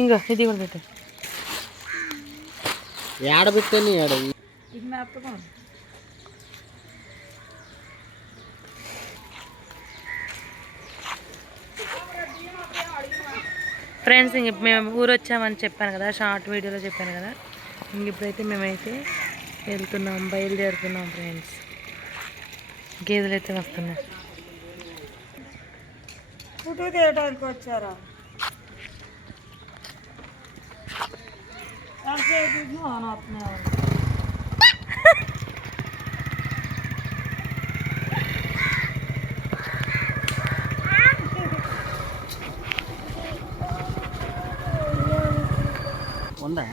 ఇంకా ఇది కూడా పెట్టు. ఏడ పెట్టని ఏడ? ఫ్రెండ్స్ ఇంక మేము ఊరు వచ్చామని చెప్పాను కదా షార్ట్ వీడియోలో చెప్పాను కదా. ఇంక ఇప్పుడైతే మేమైతే వెళ్తున్నాం బయలుదేరుతున్నాం ఫ్రెండ్స్ గేదెలు అయితే వస్తున్నాయి. ఫోటో తీయడానికి వచ్చారా? ఉందా?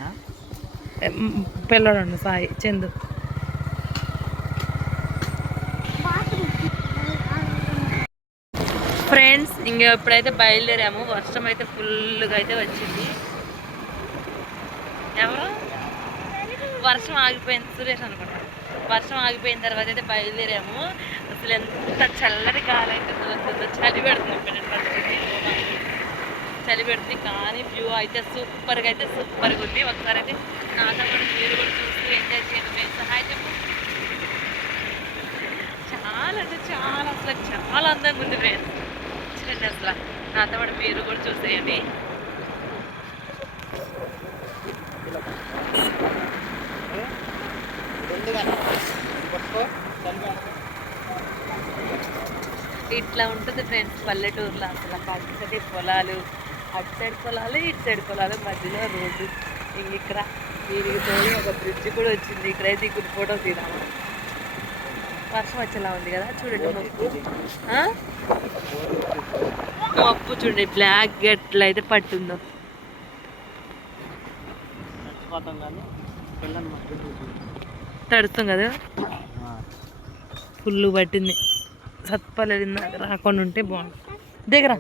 పిల్లడు సాయి చందు. ఫ్రెండ్స్ ఇంక ఇప్పుడైతే బయలుదేరాము. వర్షం అయితే ఫుల్గా అయితే వచ్చింది. ఎవరు? వర్షం ఆగిపోయింది. సురేష్ అనుకుంటా. వర్షం ఆగిపోయిన తర్వాత అయితే బయలుదేరాము. అసలు ఎంత చల్లటి గాలి అయితే వస్తుందో చలి పెడుతుంది చలి పెడుతుంది కానీ వ్యూ అయితే సూపర్గా అయితే సూపర్గా ఉంది. ఒకసారి అయితే నాతో కూడా మీరు కూడా చూస్తూ ఎంజాయ్ చేయండి. మేము సహాయం చెప్పు. చాలా అంటే చాలా అసలు చాలా అందంగా ఉంది ఫ్రెండ్స్ చూడండి అసలు నాతో కూడా మీరు కూడా చూసేయండి. ఇట్లా ఉంటుంది ఫ్రెండ్స్ పల్లెటూరులో అసలు పచ్చటి పొలాలు అటు సైడ్ పొలాలు ఇటు సైడ్ పొలాలు మధ్యలో రోడ్డు. ఇక్కడ దీనికి తోడు ఒక బ్రిడ్జ్ కూడా వచ్చింది. ఇక్కడైతే ఇక్కడ ఫోటో తీరాము వర్షం వచ్చేలా ఉంది కదా చూడండి మబ్బు మబ్బు చూడండి బ్లాక్ ఎట్లా అయితే పట్టుందో. కానీ తడుస్తాం కదా? ఫుల్ పట్టింది. సత్పల్లి రాకుండా ఉంటే బాగుంది దగ్గర.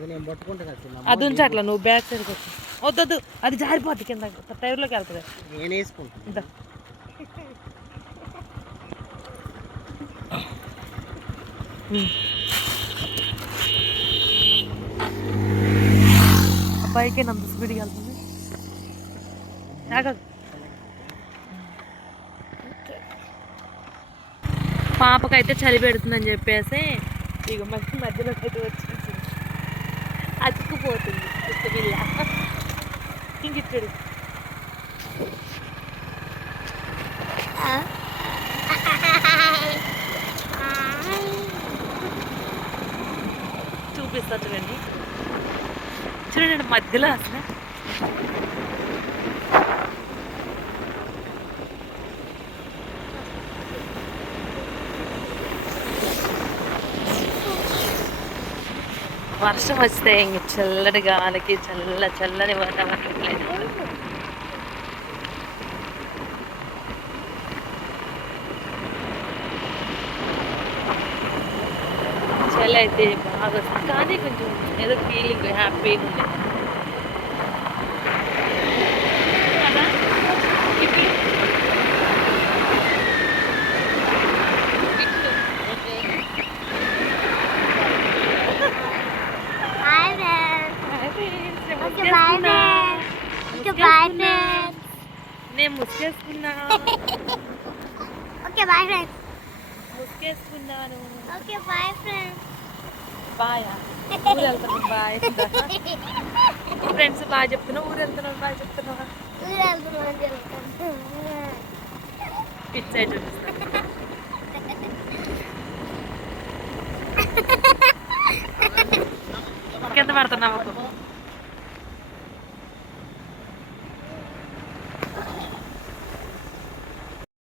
అది ఉంచి అట్లా నువ్వు బ్యాక్ సైడ్కి వచ్చి వద్దొద్దు అది జారిపోద్ది కింద. టైర్లోకి వెళ్తుంది. నేను వేసుకుంటాను ఇంత అబ్బాయికి నంత స్పీడ్గా వెళ్తుంది. ఆగదు. పాపకైతే చలి పెడుతుందని చెప్పేసి ఇక మధ్య మధ్యలోకి అయితే వచ్చేసి అతుక్కుపోతుంది పిల్ల ఇంకిచ్చాడు చూపిస్తా చూడండి. చూడండి మధ్యలో అసలు. వర్షం వస్తే ఇంక చల్లటి గాలికి చల్ల చల్లని వాతావరణం ఇట్లయితే చలి అయితే బాగా వస్తుంది. కానీ కొంచెం ఏదో ఫీలింగ్ హ్యాపీగా ఉంది కదా? ఇప్పుడు hi friends okay bye friends okay bye friends నేను ముసుగేసుకున్నా. ఓకే బాయ్ ఫ్రెండ్స్ ముసుగేసుకున్నాను ఓకే బాయ్ ఫ్రెండ్స్ బాయ్ ఊరు వెళ్తున్నాను బాయ్ ఫ్రెండ్స్ బాగా చెప్తున్నావు. ఊరు వెళ్తున్నాను బాగా చెప్తున్నావా? ఊరు వెళ్తున్నాను జరుగుతాను పిచ్ సైడ్ చూపిస్తాను కింద పడుతున్నావు?